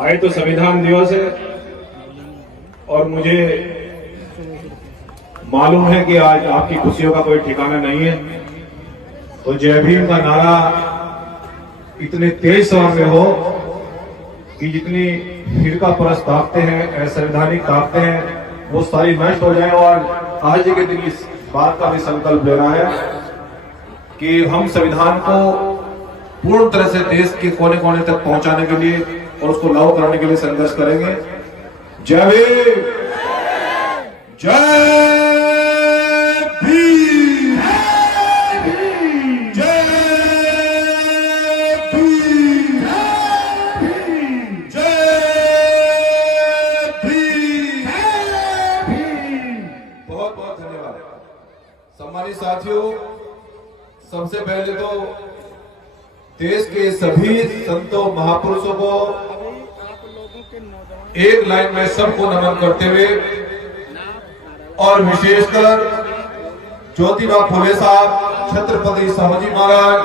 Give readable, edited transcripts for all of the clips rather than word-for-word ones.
आज तो संविधान दिवस है और मुझे मालूम है कि आज आपकी खुशियों का कोई ठिकाना नहीं है। तो जय भीम का नारा इतने तेज स्वर में हो कि जितनी फिरका परस्त ताकतें हैं, असंवैधानिक ताकतें हैं, वो सारी नष्ट हो जाए। और आज के दिन इस बात का भी संकल्प लेना है कि हम संविधान को पूर्ण तरह से देश के कोने कोने तक पहुंचाने के लिए और उसको लागू कराने के लिए संघर्ष करेंगे। जय भीम, जय भीम, जय भीम, जय भीम। बहुत बहुत धन्यवाद। सम्मानित साथियों, सबसे पहले तो देश के सभी संतों महापुरुषों को एक लाइन में सबको नमन करते हुए और विशेषकर ज्योतिबा फुले साहब, छत्रपति शिवाजी महाराज,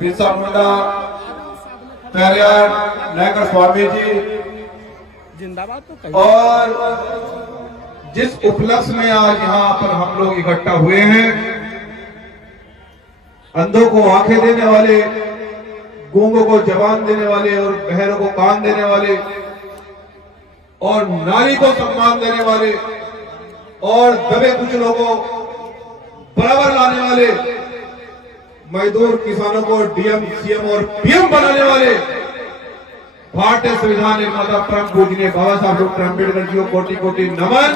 बिरसा मुंडा, पेरियार नायकर स्वामी जी जिंदाबाद। और जिस उपलक्ष्य में आज यहाँ पर हम लोग इकट्ठा हुए हैं, अंधों को आंखें देने वाले, गूंगों को जबान देने वाले और बहरों को कान देने वाले और नारी को सम्मान देने वाले और दबे कुचलों को बराबर लाने वाले, मजदूर किसानों को डीएम, सीएम और पीएम बनाने वाले भारतीय संविधान निर्माता परम पूजनीय बाबा साहब डॉक्टर अम्बेडकर जी को कोटि कोटि नमन।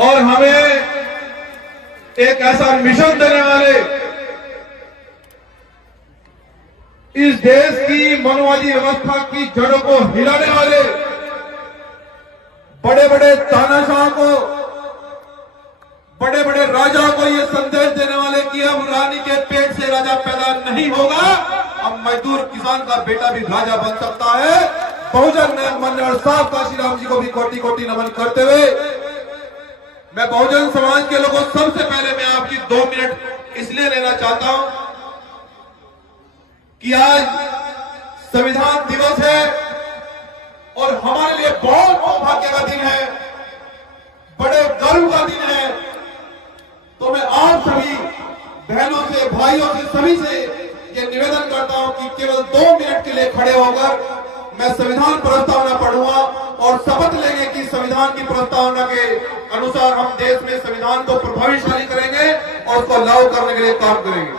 और हमें एक ऐसा मिशन देने वाले, इस देश की मनोवादी व्यवस्था की जड़ों को हिलाने वाले, बड़े बड़े तानाशाह को, बड़े बड़े राजाओं को ये संदेश देने वाले कि अब रानी के पेट से राजा पैदा नहीं होगा, अब मजदूर किसान का बेटा भी राजा बन सकता है। बहुजन न्याय मंच और साहब काशीराम जी को भी कोटि कोटि नमन करते हुए मैं बहुजन समाज के लोगों, सबसे पहले मैं आपकी 2 मिनट इसलिए लेना चाहता हूं कि आज संविधान दिवस है और हमारे लिए बहुत सौभाग्य का दिन है, बड़े गर्व का दिन है। तो मैं आप सभी बहनों से, भाइयों से, सभी से ये निवेदन करता हूं कि केवल 2 मिनट के लिए खड़े होकर मैं संविधान प्रस्तावना पढ़ूंगा और शपथ लेंगे कि संविधान की प्रस्तावना के अनुसार हम देश में संविधान को प्रभावशाली करेंगे और उसको लागू करने के लिए काम करेंगे।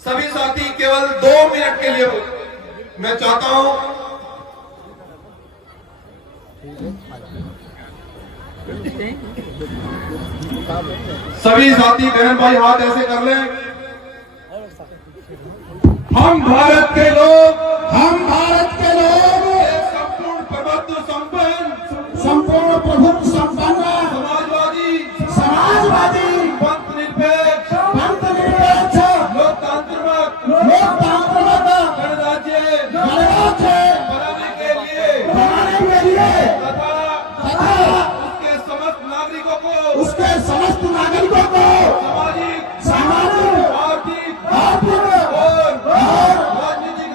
सभी साथी केवल 2 मिनट के लिए मैं चाहता हूं, सभी साथी बहन भाई हाथ ऐसे कर लें। हम भारत के लोग, हम भारत के लोग संपूर्ण प्रभुत्व संपन्न, संपूर्ण प्रभुत्व संपन्न, समाजवादी, समाजवादी, पंथ निरपेक्ष, लोकतांत्रिक गणराज्य बनाने के लिए तथा उसके समस्त नागरिकों को सामाजिक, आर्थिक और राजनीतिक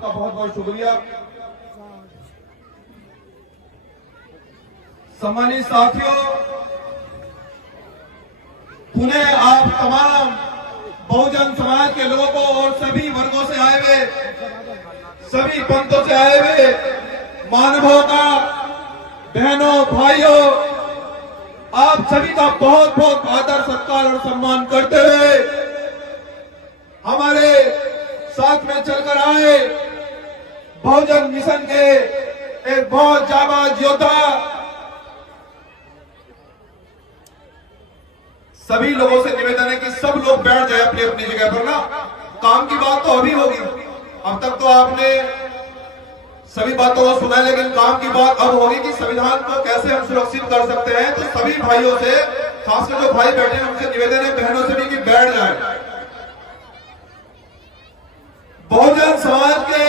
आपका बहुत बहुत शुक्रिया। सम्मानित साथियों, पुनः आप तमाम बहुजन समाज के लोगों को और सभी वर्गों से आए हुए, सभी पंथों से आए हुए मानवों का, बहनों भाइयों, आप सभी का बहुत बहुत आदर सत्कार और सम्मान करते हुए हमारे साथ में चलकर आए बहुजन मिशन के एक बहुत जाबाज योद्धा, सभी लोगों से निवेदन है कि सब लोग बैठ जाए अपनी अपनी जगह पर ना। काम की बात तो अभी होगी, अब तक तो आपने सभी बातों को सुना है, लेकिन काम की बात अब होगी कि संविधान को कैसे हम सुरक्षित कर सकते हैं। तो सभी भाइयों से, खासकर जो भाई बैठे हैं उनसे निवेदन है, बहनों से भी, कि बैठ जाए। बहुजन समाज के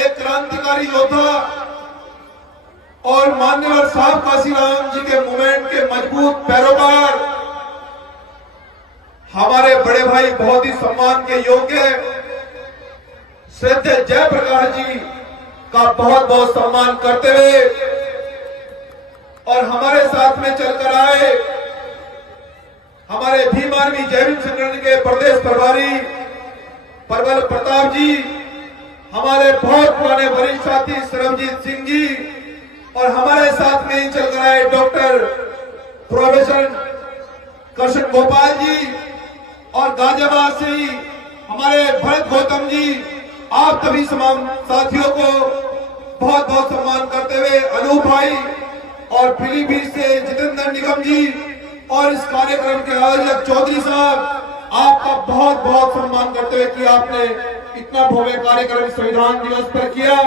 एक क्रांतिकारी योद्धा और मान्यवर साहब काशीराम जी के मूवमेंट के मजबूत पैरोकार, हमारे बड़े भाई, बहुत ही सम्मान के योग्य श्रद्धेय जयप्रकाश जी का बहुत बहुत सम्मान करते हुए और हमारे साथ में चलकर आए हमारे भीम आर्मी जय भीम संगठन के प्रदेश प्रभारी प्रबल प्रताप जी, हमारे बहुत पुराने वरिष्ठ साथी सरमजीत सिंह जी, और हमारे साथ में ही चलकर आए डॉक्टर प्रोफेसर कृष्ण गोपाल जी, और गाजियाबाद से ही हमारे भरत गौतम जी, आप सभी तमाम साथियों को बहुत बहुत सम्मान करते हुए अनूप भाई, और पीलीभीत से जितेंद्र निगम जी, और इस कार्यक्रम के आयोजक चौधरी साहब, आपका बहुत बहुत सम्मान करते हुए कि आपने इतना भव्य कार्यक्रम संविधान दिवस पर किया।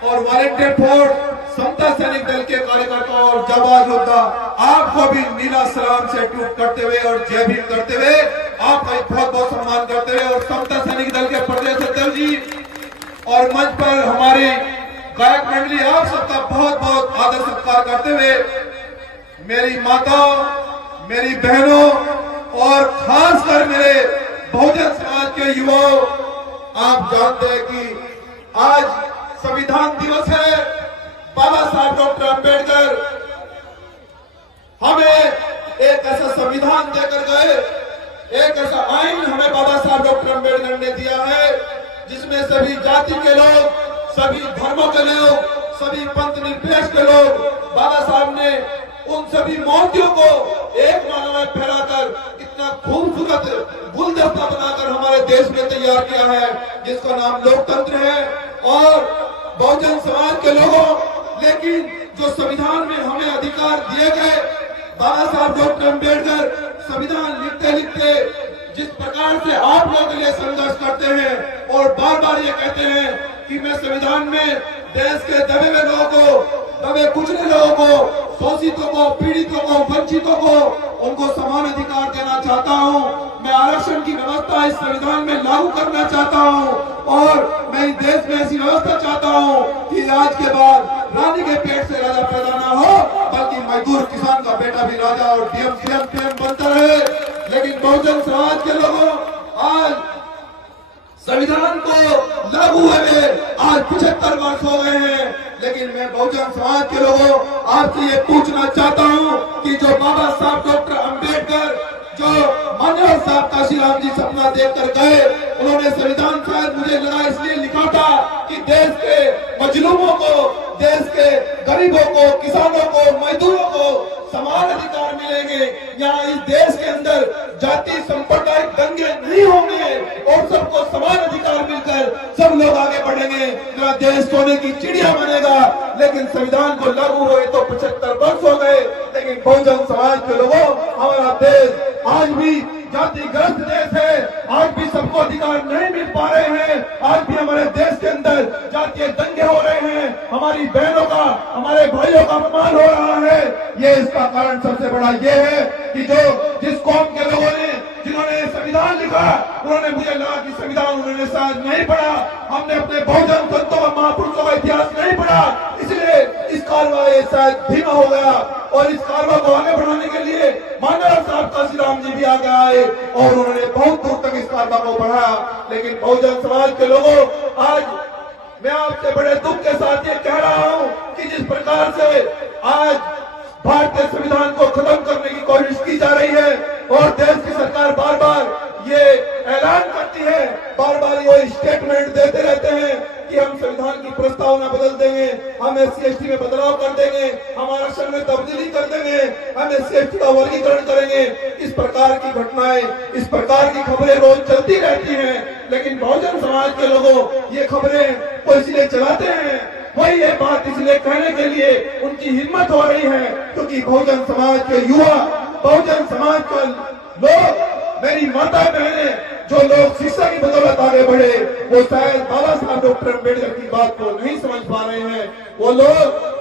और वॉलेंटियर फोर्स, समता सैनिक दल के कार्यकर्ता और जाबाज योद्धा, आपको भी नीला सलाम से ट्यूट करते हुए और जय भीम करते हुए आपका बहुत बहुत सम्मान करते हुए, और समता सैनिक दल के प्रदेश अध्यक्ष जी और मंच पर हमारी गायक मंडली, आप सबका बहुत बहुत आदर सत्कार करते हुए मेरी माताओं, मेरी बहनों और खासकर मेरे बहुजन समाज के युवाओं, आप जानते हैं कि आज संविधान दिवस है। बाबा साहब डॉक्टर अंबेडकर हमें एक ऐसा संविधान देकर गए, एक ऐसा आइन हमें बाबा साहब डॉक्टर अंबेडकर ने दिया है जिसमें सभी जाति के लोग, सभी धर्मों के लोग, सभी पंथ निरपेक्ष के लोग, बाबा साहब ने उन सभी मूर्तियों को एक माला में फैलाकर इतना खूबसूरत गुलदस्ता बनाकर हमारे देश में तैयार किया है, जिसका नाम लोकतंत्र है। और बहुजन समाज के लोगों, लेकिन जो संविधान में हमें अधिकार दिए गए, बाबा साहब डॉक्टर अंबेडकर संविधान लिखते लिखते जिस प्रकार से आप लोगों के लिए संघर्ष करते हैं और बार बार ये कहते हैं कि मैं संविधान में देश के दबे हुए लोगों को, दबे कुचले लोगों को, शोषितों को, पीड़ितों को, वंचितों को, उनको समान अधिकार देना चाहता हूं। मैं आरक्षण की व्यवस्था इस संविधान में लागू करना चाहता हूं, और मैं इस देश में ऐसी व्यवस्था चाहता हूं कि आज के बाद रानी के पेट से राजा पैदा ना हो, बल्कि मजदूर किसान का बेटा भी राजा और डीएम सीएम पीएम बनता रहे। लेकिन बहुजन समाज के लोगों, आज संविधान को लागू हुए आज 75 वर्ष हो गए हैं, लेकिन मैं बहुजन समाज के लोगों आपसे ये पूछना चाहता हूं कि जो बाबा साहब डॉक्टर अंबेडकर, जो मान्यवर साहब काशीराम जी सपना देखकर गए, उन्होंने संविधान शायद मुझे लगा इसलिए लिखा था कि देश के मजलूमों को, देश के गरीबों को, किसानों को, मजदूरों को समान अधिकार मिलेंगे। यहाँ इस देश के अंदर जाति सांप्रदायिक दंगे नहीं होंगे और सबको समान अधिकार मिलकर सब लोग आगे बढ़ेंगे। मेरा देश सोने की चिड़िया बनेगा। लेकिन संविधान को लागू हुए तो 75 वर्ष हो गए, लेकिन बहुजन समाज के लोगों, हमारा देश आज भी जातिग्रस्त देश है। आज भी सबको अधिकार नहीं मिल पा रहे हैं। आज भी हमारे देश के अंदर जातीय दंगे हो रहे हैं। हमारी बहनों का, हमारे भाइयों का अपमान हो रहा है। ये इसका कारण सबसे बड़ा ये है कि जो जिस कौम के लोगों ने, जिन्होंने संविधान लिखा, उन्होंने, मुझे लगा कि संविधान उन्होंने शायद नहीं पढ़ा। हमने अपने बहुजन संतों का, महापुरुषों का इतिहास नहीं पढ़ा, इसलिए इस कारवा ये शायद धीमा हो गया। और इस कारवा को आगे बढ़ाने के लिए मान्यवर साहब काशीराम जी भी आगे आए और उन्होंने बहुत दूर तक इस कारवा को बढ़ाया। लेकिन बहुजन समाज के लोगों, आज मैं आपसे बड़े दुख के साथ ये कह रहा हूं कि जिस प्रकार से आज भारतीय संविधान को खत्म करने की कोशिश की जा रही है और देश की सरकार बार बार ये ऐलान करती है, बार बार ये स्टेटमेंट देते रहते हैं कि हम संविधान की प्रस्तावना बदल देंगे, हम SC/ST में बदलाव कर देंगे, हम आरक्षण में तब्दीली कर देंगे, हम SC/ST का वर्गीकरण करेंगे। इस प्रकार की घटनाएं, इस प्रकार की खबरें रोज चलती रहती हैं, लेकिन बहुजन समाज के लोगों ये खबरें को इसलिए चलाते हैं, वही ये बात इसलिए कहने के लिए उनकी हिम्मत हो रही है क्योंकि बहुजन समाज के युवा, बहुजन समाज के लोग, मेरी माता बहनें, जो लोग शिक्षा की बदौलत आगे बढ़े, वो शायद बाबा साहब डॉक्टर अम्बेडकर की बात को नहीं समझ पा रहे हैं। वो लोग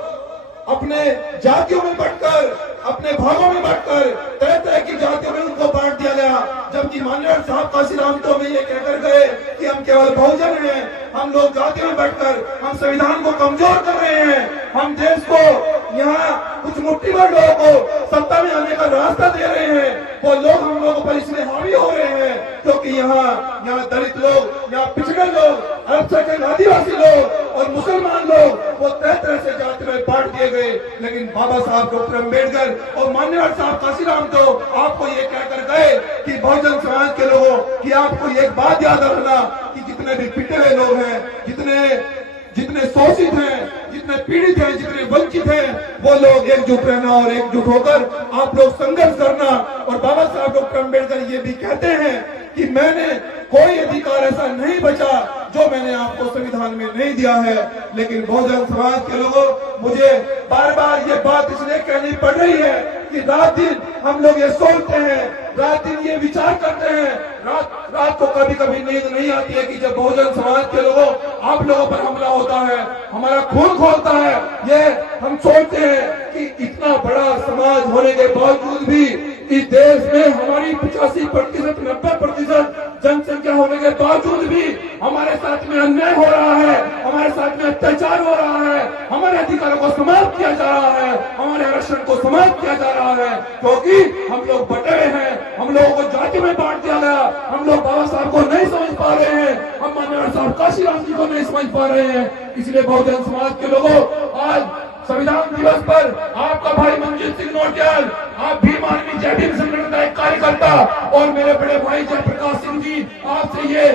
अपने जातियों में बंटकर, अपने भागों में बंटकर तरह तरह की जातियों में उनको बांट दिया गया, जबकि माननीय साहब काशीराम तो में ये कहकर गए कि हम केवल बहुजन हैं, हम लोग जातियों में बैठकर हम संविधान को कमजोर कर रहे हैं, हम देश को यहाँ कुछ मुट्ठीभर लोगों को सत्ता में आने का रास्ता दे रहे हैं। वो लोग हम लोगों पर इसलिए हावी हो रहे हैं क्योंकि यहाँ दलित लोग, यहाँ पिछड़े लोग, अल्पसंख्यक आदिवासी लोग और मुसलमान लोग वो तरह तरह से जाति में बांट दिए गए। लेकिन बाबा साहब डॉक्टर अम्बेडकर और मान्यवर साहब काशीराम तो आपको ये कहकर गए कि बहुजन समाज के लोगों की आपको एक बात याद रखना कि जितने भी पिटे हुए लोग हैं, जितने शोषित हैं, जितने पीड़ित हैं, जितने वंचित हैं, वो लोग एकजुट रहना और एकजुट होकर आप लोग संघर्ष करना। और बाबा साहब डॉक्टर अम्बेडकर ये भी कहते हैं कि मैंने कोई अधिकार ऐसा नहीं बचा जो मैंने आपको संविधान में नहीं दिया है। लेकिन बहुजन समाज के लोगों, मुझे बार बार ये बात इसलिए कहनी पड़ रही है कि रात दिन हम लोग ये सोचते हैं, रात दिन ये विचार करते हैं, रात को कभी कभी नींद नहीं आती है कि जब बहुजन समाज के लोगों आप लोगों पर हमला होता है, हमारा खून खोलता है। ये हम सोचते हैं कि इतना बड़ा समाज होने के बावजूद भी इस देश में हमारी 85% 90% जनसंख्या होने के बावजूद भी हमारे साथ में अन्याय हो रहा है, हमारे साथ में अत्याचार हो रहा है, हमारे अधिकारों को समाप्त किया जा रहा है, हमारे आरक्षण को समाप्त किया जा रहा है, क्योंकि हम लोग बटे हुए हैं, हम लोगों को जाति में बांट दिया गया, हम लोग बाबा साहब को नहीं समझ पा रहे हैं, हम माननीय साहब काशीराम जी को नहीं समझ पा रहे हैं। इसलिए बहुजन समाज के लोगों, आज संविधान दिवस पर आपका भाई मंजीत सिंह नौटियाल, आप भीम आर्मी जय भीम संगठन का एक कार्यकर्ता और मेरे बड़े भाई जयप्रकाश सिंह जी आपसे ये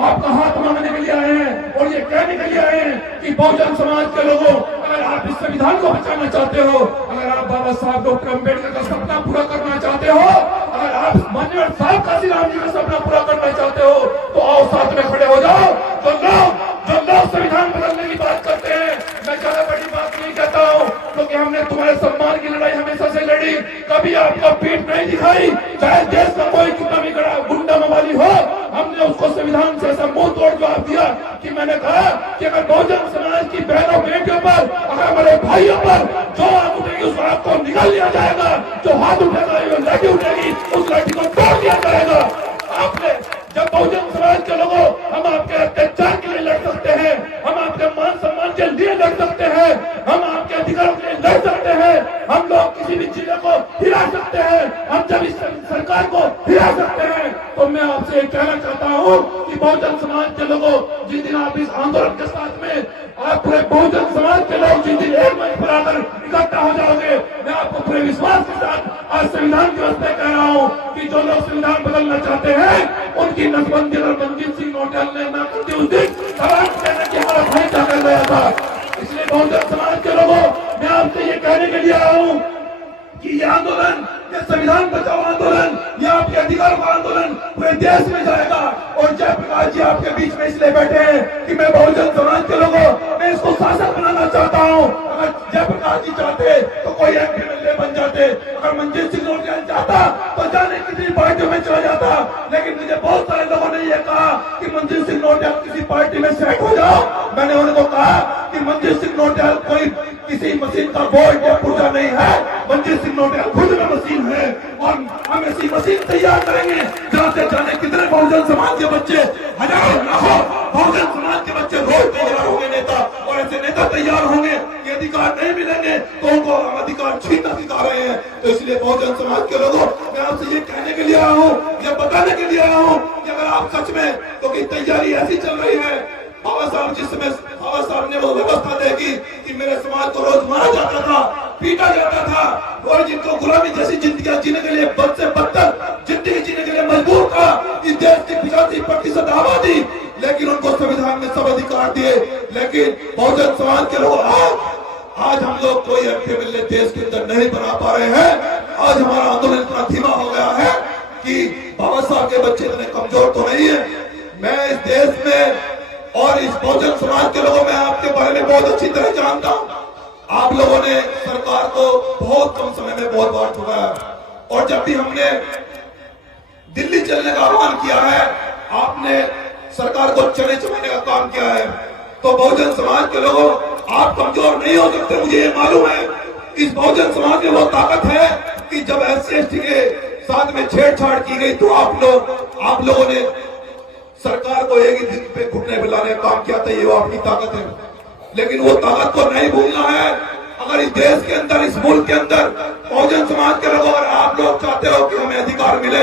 आपका हाथ मांगने के लिए आए हैं और ये कहने के लिए आए हैं कि बहुजन समाज के लोगों, अगर आप इस संविधान को बचाना चाहते हो, अगर आप बाबा साहब डॉक्टर अम्बेडकर का सपना पूरा करना चाहते हो, अगर आप माननीय साहब काशीराम जी का सपना पूरा करना चाहते हो, तो आओ साथ में खड़े हो जाओ। जो लोग संविधान बदलने की बात करते हैं, मैं ज्यादा बड़ी बात नहीं कहता हूँ क्योंकि हमने तुम्हारे सम्मान की लड़ाई हमेशा से लड़ी, कभी आपको पीठ नहीं दिखाई, चाहे देश का कोई कितना भी बड़ा गुंडा मवाली हो, हमने उसको संविधान से ऐसा मुंह तोड़ जवाब दिया कि मैंने कहा कि अगर बहुजन समाज की बहनों बेटियों पर, अगर हमारे भाइयों पर जो आग उठेगी उस आग को निकाल लिया जाएगा, जो हाथ उठेगा लाठी उठेगी उस लाठी को तोड़ दिया जाएगा। आपने जब बहुजन समाज के लोगों, हम आपके अत्याचार के लिए लड़ सकते हैं, हम आपके मान सम्मान के लिए लड़ सकते हैं, हम आपके अधिकारों के लिए लड़ सकते हैं, हम लोग किसी भी जिले को हिला सकते हैं, हम जब इस सरकार को हिला सकते हैं। तो मैं आपसे ये कहना चाहता हूँ कि बहुजन समाज के लोगों, जिस दिन आप इस आंदोलन के साथ में आप पूरे बहुजन समाज के लोग जिस दिन एक मंच पर आकर इकट्ठा हो जाओगे, मैं आपको पूरे विश्वास के साथ आज संविधान दिवस पे कह रहा हूँ कि जो लोग संविधान बदलना चाहते हैं उनकी नसबंदी और मंजीत सिंह नौटियाल ने ना करती उस दिन सवाल करने की हालत नहीं कर गया था। इसलिए बहुजन समाज के लोगों, मैं आपसे ये कहने के लिए आया हूँ कि ये आंदोलन, ये संविधान बचाओ आंदोलन, ये आपके अधिकारों का आंदोलन पूरे देश में जाएगा। और जयप्रकाश जी आपके बीच में इसलिए बैठे हैं कि मैं बहुजन समाज के लोगों, मैं इसको शासक बनाना चाहता हूँ। अगर जयप्रकाश जी चाहते तो कोई MLA बन जाते, अगर मंजीत सिंह नौटियाल चाहता तो जाने किसी पार्टियों में चला जाता, लेकिन मुझे बहुत सारे लोगों ने यह कहा कि मंजीत सिंह नौटियाल किसी पार्टी में सेट हो जाओ। मैंने उनको कहा कि मंजीत सिंह नौटियाल कोई किसी मशीन का बोर्ड या पुर्जा नहीं है, मंजीत सिंह नौटियाल खुद में मशीन है और हम ऐसी मशीन तैयार करेंगे जहाँ से जाने कितने बहुजन समाज के बच्चे, हजारों लाखों बहुजन समाज के बच्चे रोज तैयार होंगे नेता, और ऐसे नेता तैयार होंगे कि अधिकार नहीं मिलेंगे तो उनको हम अधिकार छीनना सिखा रहे हैं। तो इसलिए बहुजन समाज के लोगों, मैं आपसे ये कहने के लिए आया हूँ, ये बताने के लिए आया हूँ कि अगर आप सच में, क्योंकि तैयारी ऐसी चल रही है बाबा साहब जिस समय बाबा साहब ने वो व्यवस्था देखी कि मेरे समाज को रोज मारा जाता था, पीटा जाता था और जिनको गुलामी जैसी जिंदगी जीने के लिए बद से बदतर जिंदगी जीने के लिए मजबूर था इस देश की 85% आबादी, लेकिन उनको संविधान में सब अधिकार दिए। लेकिन बहुजन समाज के लोग आज हम लोग कोई एमपी देश के अंदर नहीं बना पा रहे हैं। आज हमारा आंदोलन इतना धीमा हो गया है कि बाबा साहब के बच्चे इतने कमजोर तो नहीं है। मैं इस देश में और इस बहुजन समाज के लोगों में आपके बारे में बहुत अच्छी तरह जानता हूं। आप लोगों ने सरकार को बहुत कम समय में बहुत बार ठुकराया और जब भी हमने दिल्ली चलने का आह्वान किया है, आपने सरकार को चने चबाने का काम किया है। तो बहुजन समाज के लोगों, आप कमजोर नहीं हो सकते, मुझे ये मालूम है। इस बहुजन समाज में वो ताकत है कि जब SC/ST के साथ में छेड़छाड़ की गई तो आप लोगों ने सरकार को एक ही दिन पे घुटने पे लाने का काम किया था। ये वो आपकी ताकत है, लेकिन वो ताकत को नहीं भूलना है। अगर इस देश के अंदर, इस मुल्क के अंदर बहुजन समाज के लोग, अगर आप लोग चाहते हो कि हमें अधिकार मिले,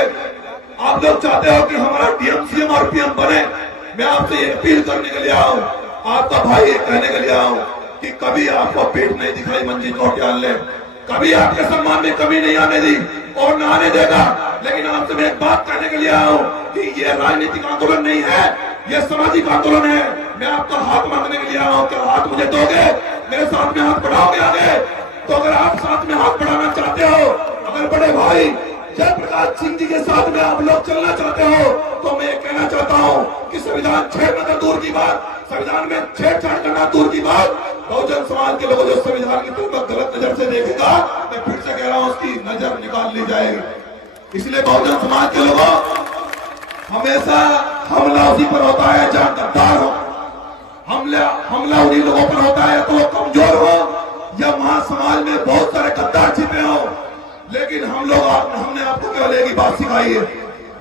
आप लोग चाहते हो कि हमारा DM, CM और PM बने, मैं आपसे ये अपील करने के लिए आऊं, आपका भाई कहने के लिए आऊं कि कभी आपको पीठ नहीं दिखाई मंजीत नौटियाल ने, कभी आपके सम्मान में कमी नहीं आने दी और न आने देगा। लेकिन आपसे मैं एक बात कहने के लिए आऊं कि ये राजनीतिक आंदोलन नहीं है, ये सामाजिक आंदोलन है। मैं आपका हाथ मांगने के लिए आऊं, क्या हाथ मुझे दोगे? मेरे साथ में हाथ बढ़ाओगे आगे? तो अगर आप साथ में हाथ बढ़ाना चाहते हो, अगर बड़े भाई जयप्रकाश सिंह जी के साथ में आप लोग चलना चाहते हो, तो मैं कहना चाहता हूं कि संविधान छेड़ना तो दूर की बात, संविधान में छेड़छाड़ करना दूर की बात, बहुजन समाज के लोगों जो संविधान की तरफ गलत नजर से देखेगा, मैं फिर से कह रहा हूं उसकी नजर निकाल ली जाएगी। इसलिए बहुजन समाज के लोगों, हमेशा हमला उसी पर होता है जहां गद्दार हो, हमला उन्हीं लोगों पर होता है तो वो कमजोर हो या वहां समाज में बहुत सारे गद्दार छिपे हो। लेकिन हमने आपको केवल एक ही बात सिखाई है,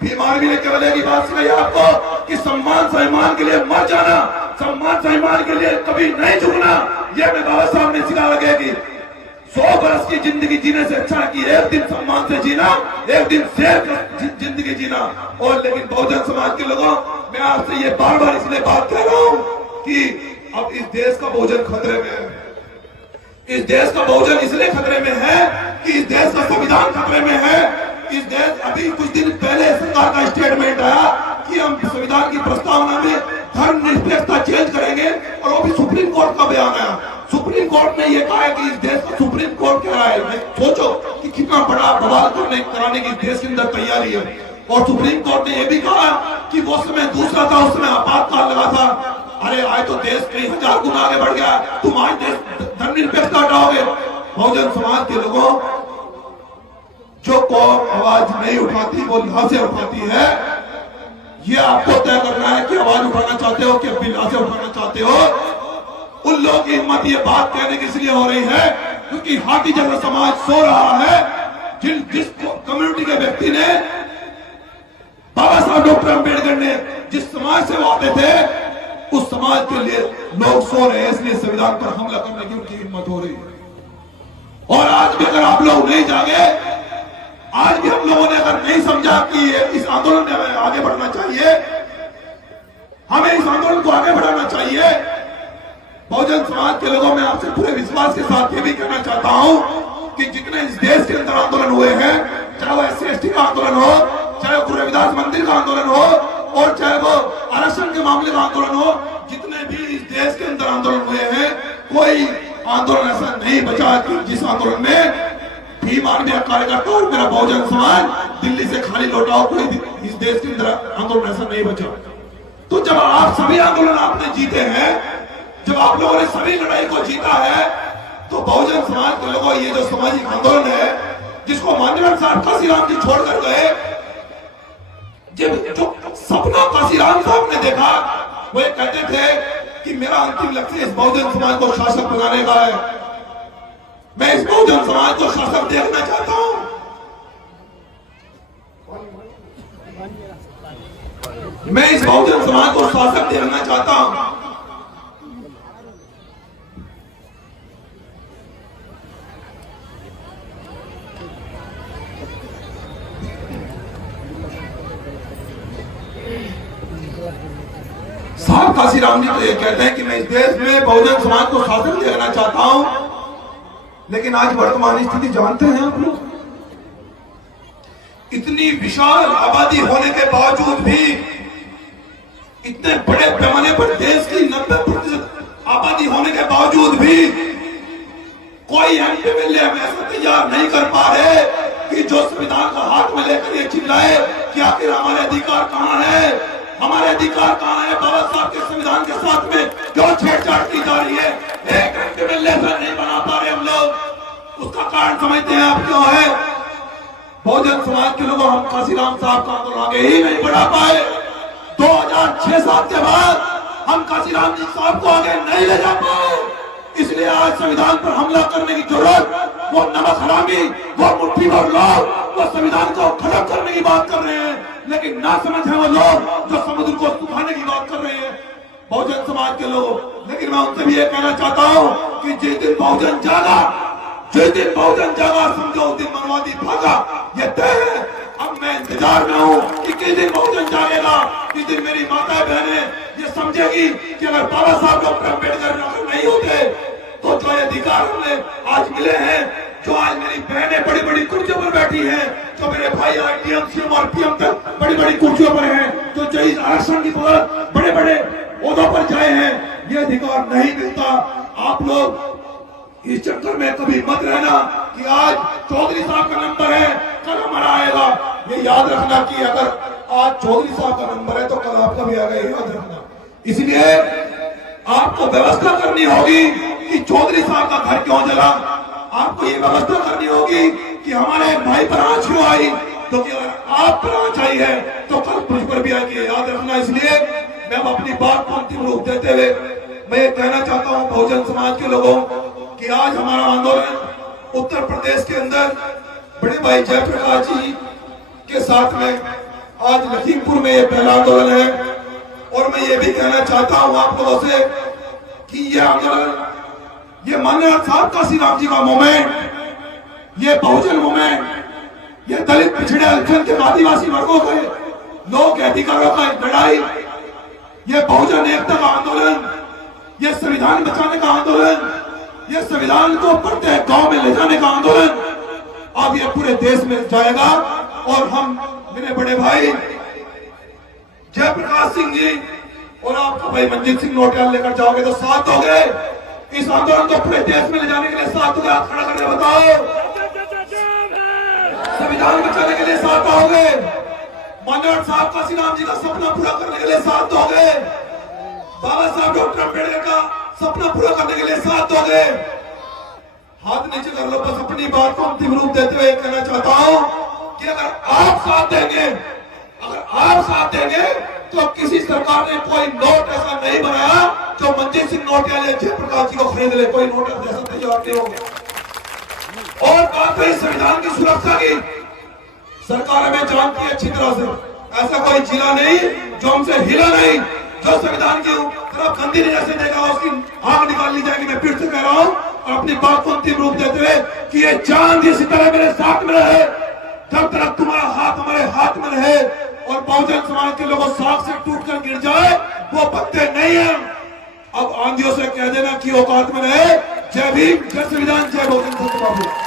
बीमार भी ने केवल एक ही बात सिखाई आपको कि सम्मान सम्मान के लिए मर जाना, सम्मान सम्मान के लिए कभी नहीं झुकना। ये मैं बाबा साहब ने सिखा लगेगी। 100 बरस की जिंदगी जीने से अच्छा कि एक दिन सम्मान से जीना, एक दिन शेर जिंदगी जीना। और लेकिन बहुजन समाज के लोगों, मैं आपसे ये बार बार इसलिए बात कह रहा हूं कि अब इस देश का बहुजन खतरे में है। इस देश का बहुजन इसलिए खतरे में है कि इस देश का संविधान खतरे में है। इस देश, अभी कुछ दिन पहले सरकार का स्टेटमेंट आया कि हम संविधान की प्रस्तावना में धर्मनिरपेक्षता चेंज करेंगे और वो भी सुप्रीम कोर्ट का बयान आया। सुप्रीम कोर्ट ने ये कहा है कि इस देश का सुप्रीम कोर्ट कह रहा है, सोचो कि कितना बड़ा बवाल कराने की देश के अंदर तैयारी है। और सुप्रीम कोर्ट ने यह भी कहा कि वो समय दूसरा था, उस समय आपातकाल लगा था। अरे आज तो देश कई हजार गुना आगे बढ़ गया, तुम आज देश धर्मनिरपेक्षता हटाओगे। बहुजन समाज के लोगों, जो कौम आवाज नहीं उठाती वो लाशें उठाती है। ये आपको तय करना है कि आवाज उठाना चाहते हो कि अपनी लाशें उठाना चाहते हो। उन लोगों की हिम्मत ये बात कहने की इसलिए हो रही है क्योंकि हाथी जैसा समाज सो रहा है। जिस कम्युनिटी के व्यक्ति ने, बाबा साहब डॉक्टर अम्बेडकर ने जिस समाज से वो आते थे, उस समाज के लिए लोग सो रहे हैं, इसलिए संविधान पर हमला करने की उनकी हिम्मत हो रही है। और आज भी अगर आप लोग नहीं जागे, आज भी हम लोगों ने अगर नहीं समझा कि इस आंदोलन में हमें आगे बढ़ना चाहिए, हमें इस आंदोलन को आगे बढ़ाना चाहिए। बहुजन समाज के लोगों में आपसे पूरे विश्वास के साथ ये भी कहना चाहता हूं कि जितने इस देश के अंदर आंदोलन हुए हैं, चाहे वो SC/ST का आंदोलन हो, चाहे गुरु रविदास मंदिर का आंदोलन हो और चाहे वो आरक्षण के मामले का आंदोलन हो, जितने भी इस देश के अंदर आंदोलन हुए हैं, कोई आंदोलन ऐसा नहीं बचा कि जिस आंदोलन में भीम आर्मी कार्यकर्ता और मेरा बहुजन समाज दिल्ली से खाली लौटा हो। कोई इस देश के अंदर आंदोलन ऐसा नहीं बचा। तो जब आप सभी आंदोलन आपने जीते हैं, जब आप लोगों ने सभी लड़ाई को जीता है, तो बहुजन समाज के लोगों, ये जो सामाजिक आंदोलन है जिसको मान्यवर साहब काशीराम जी छोड़कर गए, जब जो सपना काशीराम साहब ने देखा, वो ये कहते थे कि मेरा अंतिम लक्ष्य इस बहुजन समाज को शासक बनाने का है, मैं इस बहुजन समाज को शासक देखना चाहता हूं। मैं इस बहुजन समाज को शासक देखना चाहता हूं। साहब काशीराम जी तो ये कहते हैं कि मैं इस देश में बहुजन समाज को शासन देखना चाहता हूं, लेकिन आज वर्तमान स्थिति जानते हैं आप लोग। इतनी विशाल आबादी होने के बावजूद भी, इतने बड़े पैमाने पर देश की 90% आबादी होने के बावजूद भी कोई एमपी ऐसा तैयार नहीं कर पा रहे कि जो संविधान का हाथ में लेकर ये चिल्लाए कि आखिर हमारे अधिकार कहां है, हमारे अधिकार कहां है, बाबा साहब के संविधान के साथ में क्यों छेड़छाड़ की जा रही है। एक एमपी नहीं बना पा रहे हम लोग। उसका कारण समझते हैं आप क्यों है? बहुजन समाज के लोगों हम काशीराम साहब का आंदोलन आगे ही नहीं बढ़ा पाए। 2006-7 के बाद हम काशीराम जी साहब को आगे नहीं ले जा पाए, इसलिए आज संविधान पर हमला करने की जरूरत, वो नमक हरामी, वो मुट्ठी भर लोग वो संविधान को खत्म करने की बात कर रहे हैं, लेकिन ना समझ है वो लोग जो समुद्र को सुखाने की बात कर रहे हैं, बहुजन समाज के लोग। लेकिन मैं उनसे भी ये कहना चाहता हूँ कि जिस दिन बहुजन जागा, जिस दिन बहुजन जागा, समझो उस दिन मनवादी भागा, ये तय है। अब मैं इंतजार में हूँ कि किस दिन बहुजन जागेगा, किस दिन मेरी माता बहनें ये समझेगी कि अगर बाबा साहब डॉक्टर अम्बेडकर नहीं होते तो जो अधिकार हमें आज मिले हैं, जो आज मेरी बहनें बड़ी बड़ी कुर्सियों पर बैठी हैं, जो मेरे भाई आज डीएम, सीएम और पीएम तक बड़ी बड़ी कुर्सियों पर हैं, जो जज आरक्षण की बड़े बड़े ओहदों पर जाए हैं, ये अधिकार नहीं मिलता। आप लोग इस चक्कर में कभी मत रहना कि आज चौधरी साहब का नंबर है, कल हमारा आएगा। ये याद रखना कि अगर आज चौधरी साहब का नंबर है तो कल आपका भी आएगा, याद रखना। इसलिए आपको व्यवस्था करनी होगी कि चौधरी साहब का घर क्यों जला। आपको ये व्यवस्था करनी होगी कि हमारे भाई पर आंच क्यों आई, क्योंकि अगर आप पर आंच आई है तो कल मुझ पर भी आएगी, याद रखना। इसलिए मैं अपनी बात को अंतिम रूप देते हुए मैं ये कहना चाहता हूँ बहुजन समाज के लोगों कि आज हमारा आंदोलन उत्तर प्रदेश के अंदर बड़े भाई जयप्रकाश जी के साथ में आज लखीमपुर में ये पहला आंदोलन है। और मैं ये भी कहना चाहता हूं आप लोगों से कि ये आंदोलन, ये माननीय साहब काशीराम जी का मूवमेंट, ये बहुजन मूवमेंट, ये दलित पिछड़े अल्पसंख्यक आदिवासी वर्गों के लोगों के अधिकारों का लड़ाई, ये बहुजन एकता का आंदोलन, ये संविधान बचाने का आंदोलन, ये संविधान को प्रत्येक गांव में ले जाने का आंदोलन अब ये पूरे देश में जाएगा। और हम, मेरे बड़े भाई जयप्रकाश सिंह जी और आपका भाई मंजीत सिंह नोटियाल लेकर जाओगे तो साथ दोगे इस आंदोलन को पूरे देश में ले जाने के लिए, साथ दोगे? आप खड़ा करके बताओ। संविधान बचाने के लिए साथ दोगे? माननीय साहब काशीराम जी का सपना पूरा करने के लिए साथ दोगे? बाबा साहब डॉक्टर अम्बेडकर का सपना पूरा करने के लिए साथ दोगे? हाथ नीचे कर लो। बस अपनी बात को अंतिम रूप देते हुए कहना चाहता हूं कि अगर आप साथ देंगे, अगर आप साथ देंगे तो किसी सरकार ने कोई नोट ऐसा नहीं बनाया जो मंजीत सिंह नोटियाल या जयप्रकाश जी को खरीद ले, कोई नोट ऐसा तैयार नहीं होगा। और बात है संविधान की सुरक्षा की, सरकार हमें जानती है अच्छी तरह से, ऐसा कोई जिला नहीं जो हमसे हिला नहीं। जो संविधान की तरफ गंदी नजर से देखा उसकी आंख निकाल ली जाएगी। मैं फिर से कह रहा हूं और अपनी बात को अंतिम रूप देते हुए कि ये चांद इसी तरह मेरे साथ में रहे, जब तक तुम्हारा हाथ हमारे हाथ में रहे और बहुजन समाज के लोगों साख से टूटकर गिर जाए वो पत्ते नहीं है। अब आंधियों से कह देना कि औकात में रहे। जय भीम, जय संविधान, जय बहुजन समाज।